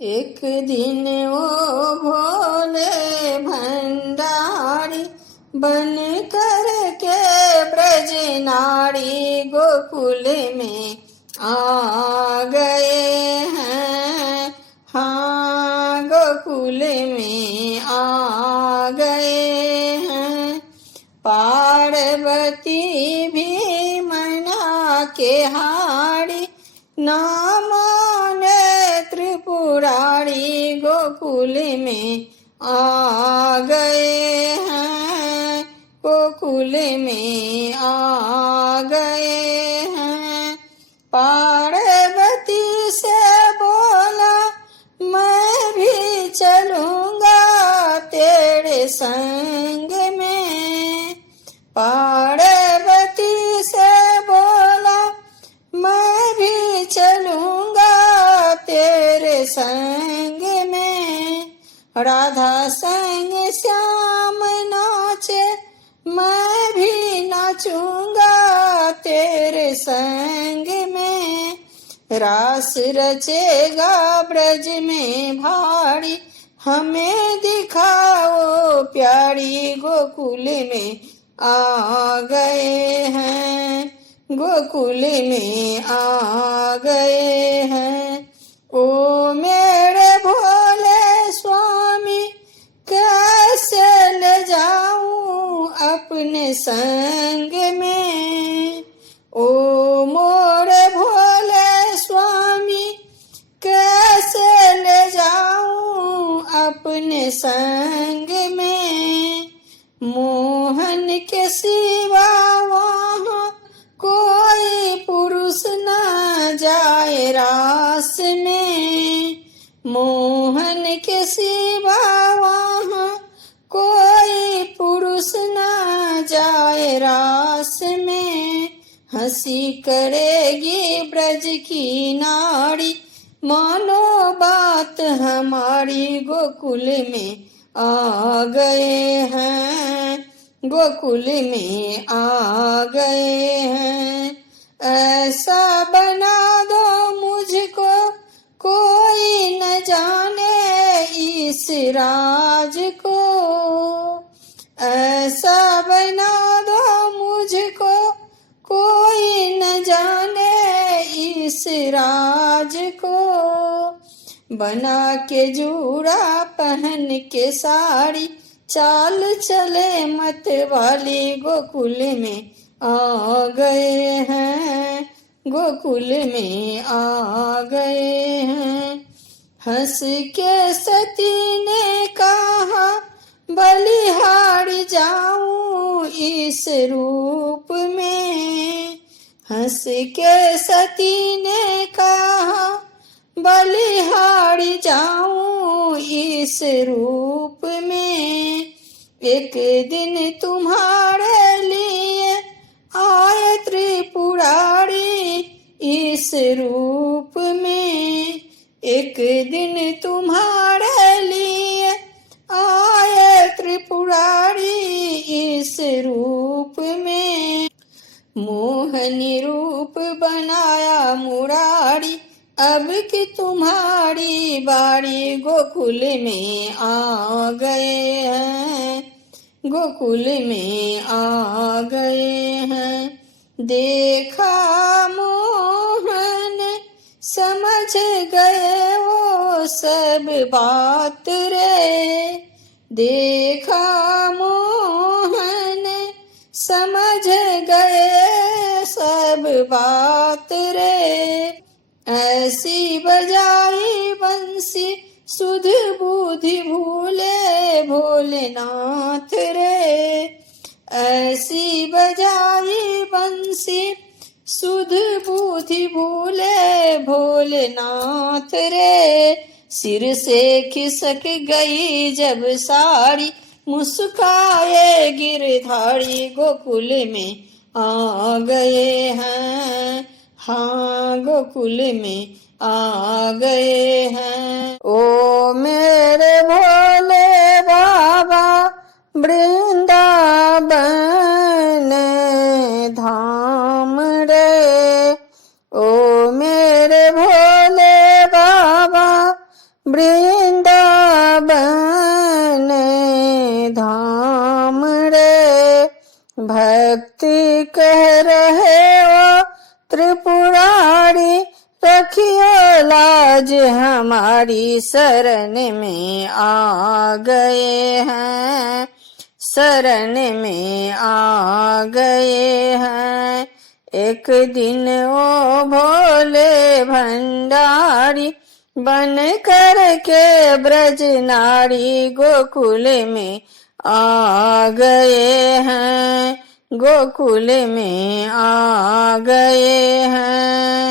एक दिन वो भोले भंडारी बन कर के ब्रज नारी गोकुल में आ गए हैं। हाँ, गोकुल में आ गए हैं। पार्वती भी मना के हारी, ना माने त्रिपुरारी गोकुल में आ गए हैं। गोकुल में आ गए हैं। पार्वती से बोला, मैं भी चलूंगा तेरे संग में। पार्वती से बोला, मैं भी चलूंगा तेरे संग में। राधा संग श्याम नाचे, मैं भी नाचूंगा तेरे संग में। रास रचेगा ब्रज में भारी, हमें दिखाओ प्यारी गोकुल में आ गए हैं। गोकुल में आ गए हैं। ओ मेरे भोले स्वामी, कैसे ले जाऊं अपने संग में। ओ मोरे भोले स्वामी, कैसे ले जाऊं अपने संग में। मोहन के सिवा वहाँ कोई पुरुष न जाए रास में। मोहन के सिवा वहाँ कोई पुरुष न जाए रास में। हंसी करेगी ब्रज की नारी, मानो बात हमारी गोकुल में आ गए हैं। गोकुल में आ गए हैं। ऐसा बना दो मुझको कोई न जाने इस राज को। ऐसा बना दो मुझको कोई न जाने इस राज को। बना के जूड़ा पहन के साड़ी, चाल चले मत वाली गोकुल में आ गए हैं। गोकुल में आ गए हैं। हंस के सती ने कहा, बलिहारी जाऊं इस रूप में। हंस के सती ने कहा, बलिहारी जाऊं इस रूप में। एक दिन तुम्हारे लिए आए त्रिपुरारी इस रूप में। एक दिन तुम्हारे लिए आए त्रिपुरारी इस रूप में। मोहनी रूप बनाया मुरारी, अब कि तुम्हारी बारी गोकुल में आ गए हैं। गोकुल में आ गए हैं। देखा मोहन समझ गए वो सब बात रे। देखा मोहन समझ गए सब बात रे। ऐसी बजाई बंसी सुध बुद्धि भूले भोलेनाथ रे। ऐसी बजाई बंसी सुध बुद्धि भूले भोलेनाथ रे। सिर से खिसक गई जब सारी, मुस्काए गिरधारी गोकुल में आ गए हैं। हाँ, गोकुल में आ गए हैं। ओ मेरे भोले बाबा, वृंदावन धाम रे। ओ मेरे भोले बाबा, वृंदावन धाम रे। भक्ति कह रहे वो त्रिपुरारी, रखियो लाज हमारी शरण में आ गए हैं, शरण में आ गए हैं। एक दिन वो भोले भंडारी बन कर के ब्रज नारी गोकुल में आ गए हैं, गोकुल में आ गए हैं।